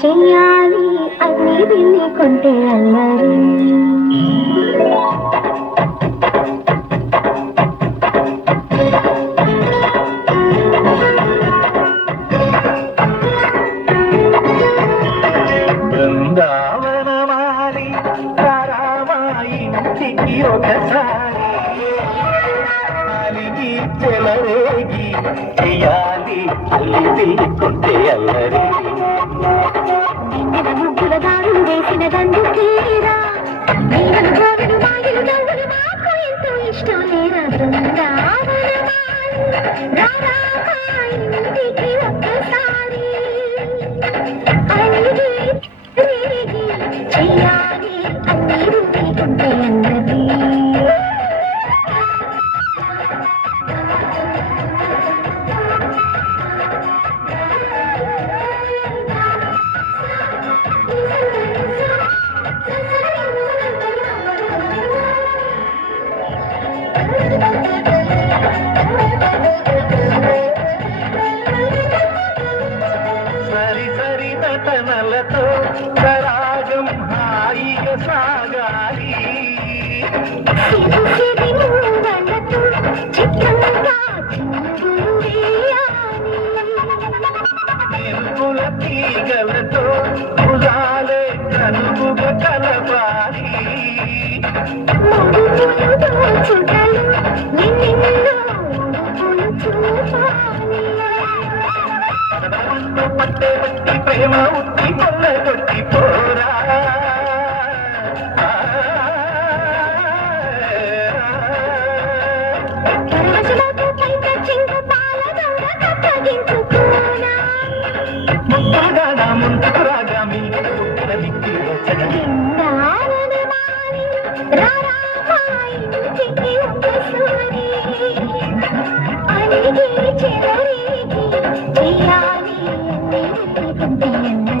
చెయ్యాలి అన్ని విని కొంటే అల్లరి బృందావనమాలి రామాయింటికి ఒకసారి అలిగి చెలరేగి చెయ్యాలి అల్లి కొంటే అల్లరి ముగ్గుల దారులు వేసిన దండు తీరా గోరుడు మాయలు నవ్వులు మాకు ఎంతో ఇష్టం లేరా బృందావనమాలి ఒక్కసారి అలిగి చెయ్యాలి అన్ని రూపీకుంటే అన్నది సరి సరి నటనలతో సరాగం హాయిగా సాగాలి నిరుపుల తీగలతో భుజాలే కలుగుగా కలపాలి పట్టే పట్టి ప్రేమ ఉట్టి కొల్ల కొట్టి పోరా ముక్కుగా ముందుకు రాగా మీ దిక్కు చెలరే